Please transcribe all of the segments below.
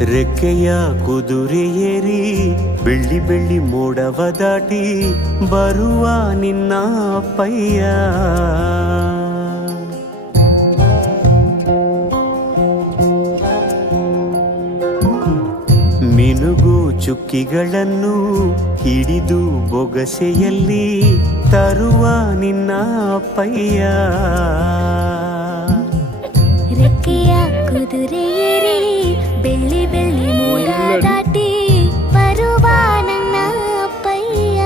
ರೆಕ್ಕೆಯ ಕುದುರೆ ಏರಿ ಬೆಳ್ಳಿ ಬೆಳ್ಳಿ ಮೋಡವ ದಾಟಿ ಬರುವ ನಿನ್ನ ಅಪ್ಪಯ್ಯ. ಮಿನುಗು ಚುಕ್ಕಿಗಳನ್ನು ಹಿಡಿದು ಬೊಗಸೆಯಲ್ಲಿ ತರುವ ನಿನ್ನ ಅಪ್ಪಯ್ಯ. ರೆಕ್ಕೆಯ ಕುದುರೆ ಏರಿ ಬೆಳ್ಳಿ ಬೆಳ್ಳಿ ಮೋಡ ದಾಟಿ ಬರುವ ನನ್ನ ಅಪ್ಪಯ್ಯ.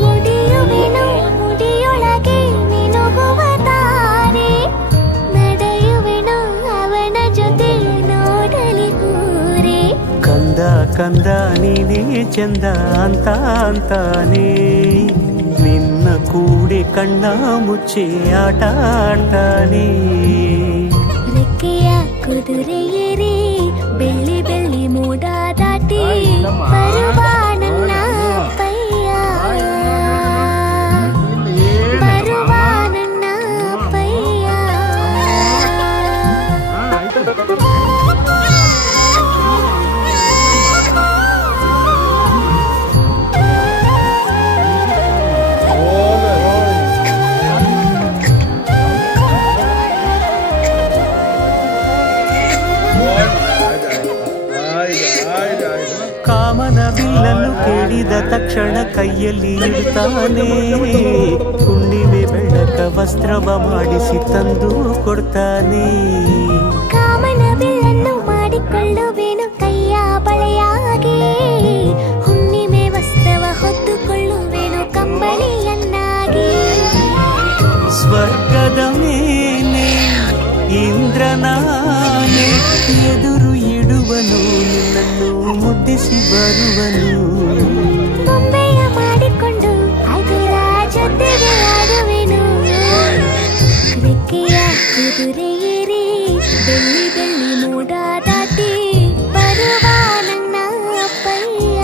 ಮುಡಿಯುವೆನು ಮುಡಿಯೊಳಗೆ ಮಿನುಗುವ ತಾರೆ, ನಡೆಯುವೆನು ಅವನ ಜೊತೆ ನೋಡಲಿ ಊರೇ. ಕಂದ ಕಂದ ನೀನೇ ಚಂದ ಅಂತ ಅಂತಾನೆ, ನಿನ್ನ ಕೂಡಿ ಕಣ್ಣ ಮುಚ್ಚಿ ಆಟ ಆಡ್ತಾನೆ. ರೆಕ್ಕೆಯ ಕುದುರೆ ಏರಿ ಬೆಳ್ಳಿ ಬೆಳ್ಳಿ ಮೋಡ ದಾಟಿ ಬರುವ ನನ್ನ ಅಪ್ಪಯ್ಯ. ಬರುವ ನನ್ನ ಅಪ್ಪಯ್ಯ. ಕಾಮನ ಬಿಲ್ಲನ್ನು ಕೇಳಿದ ತಕ್ಷಣ ಕೈಯಲ್ಲಿ ಇಡ್ತಾನೆ, ಹುಣ್ಣಿಮೆ ಬೆಳಕ ವಸ್ತ್ರವ ಮಾಡಿಸಿ ತಂದು ಕೊಡ್ತಾನೆ. ಕಾಮನ ಬಿಲ್ಲನ್ನು ಮಾಡಿಕೊಳ್ಳುವೆನು ಕೈಯ ಬಳೆಯಾಗಿ, ಹುಣ್ಣಿಮೆ ವಸ್ತ್ರವ ಹೊತ್ತುಕೊಳ್ಳುವೆನು ಕಂಬಳಿಯನ್ನಾಗಿ. ಸ್ವರ್ಗದ ಮೇಲೆ ಇಂದ್ರನಾನೆ ಎದುರು ಇಡುವನು, ನಿನ್ನನ್ನು ಮುದ್ದಿಸಿ ಬರುವನು. ಬೊಂಬೆಯ ಮಾಡಿಕೊಂಡು ಅದರ ಜೊತೆಗೆ ಆಡುವೆನು. ರೆಕ್ಕೆಯ ಕುದುರೆ ಏರಿ ಬೆಳ್ಳಿ ಬೆಳ್ಳಿ ಮೋಡ ದಾಟಿ ಬರುವ ನನ್ನ ಅಪ್ಪಯ್ಯ.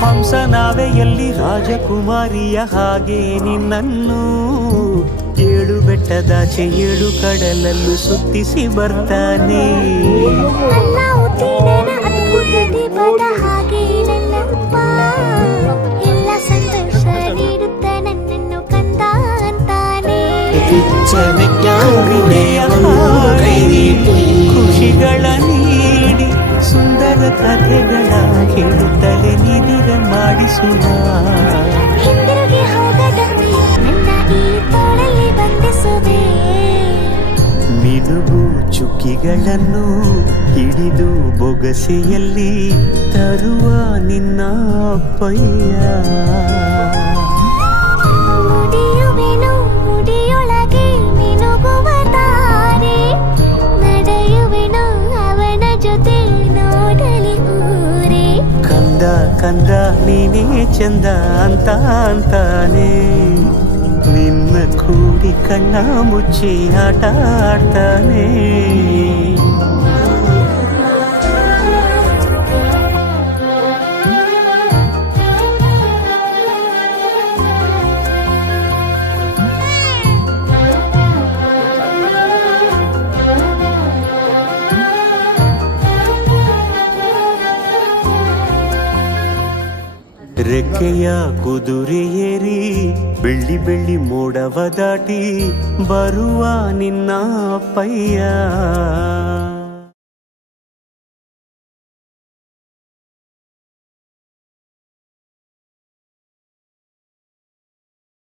ಹಂಸ ನಾವೆಯಲ್ಲಿ ರಾಜಕುಮಾರಿಯ ಹಾಗೆ ನಿನ್ನನ್ನು, ಏಳು ಬೆಟ್ಟದಾಚೆ ಏಳು ಕಡಲಲ್ಲೂ ಸುತ್ತಿಸಿ ಬರ್ತಾನೆ. ನನ್ನ ಉದ್ದಿನನ ಅದ್ಭುತ ದೀಪದ ಹಾಗೆ ನನ್ನಪ್ಪ, ಎಲ್ಲ ಸಂತೋಷ ನೀಡುತ್ತ ನನ್ನನ್ನು ಕಂದ ಅಂತಾನೆ. ಖುಷಿಗಳ ನೀಡಿ ಸುಂದರ ಕಥೆಗಳ ಹೇಳುತ್ತಲೇ ನಿಧಿರ ಮಾಡಿಸುವ. ಹಿಂದಿರುಗಿ ಹೋಗದಂತೆ ನನ್ನ ಈ ತೋಳಲ್ಲಿ ಬಂಧಿಸುವೆ. ಮಿನುಗು ಚುಕ್ಕಿಗಳನ್ನು ಹಿಡಿದು ಬೊಗಸೆಯಲ್ಲಿ ತರುವ ನಿನ್ನ ಅಪ್ಪಯ್ಯ. ಮುಡಿಯುವೆನು ಮುಡಿಯೊಳಗೆ ಮಿನುಗುವ ತಾರೆ, ನಡೆಯುವೆನು ಅವನ ಜೊತೆ ನೋಡಲಿ ಊರೇ. ಕಂದ ಕಂದ ನೀನೇ ಚಂದ ಅಂತ ಅಂತಾನೆ, ನಿನ್ನ ಕೂಡಿ ಕಣ್ಣ ಮುಚ್ಚಿ ಆಟ ಆಡ್ತಾನೆ. ರೆಕ್ಕೆಯ ಕುದುರೆ ಏರಿ ಬೆಳ್ಳಿ ಬೆಳ್ಳಿ ಮೋಡವ ದಾಟಿ ಬರುವ ನಿನ್ನ ಅಪ್ಪಯ್ಯ.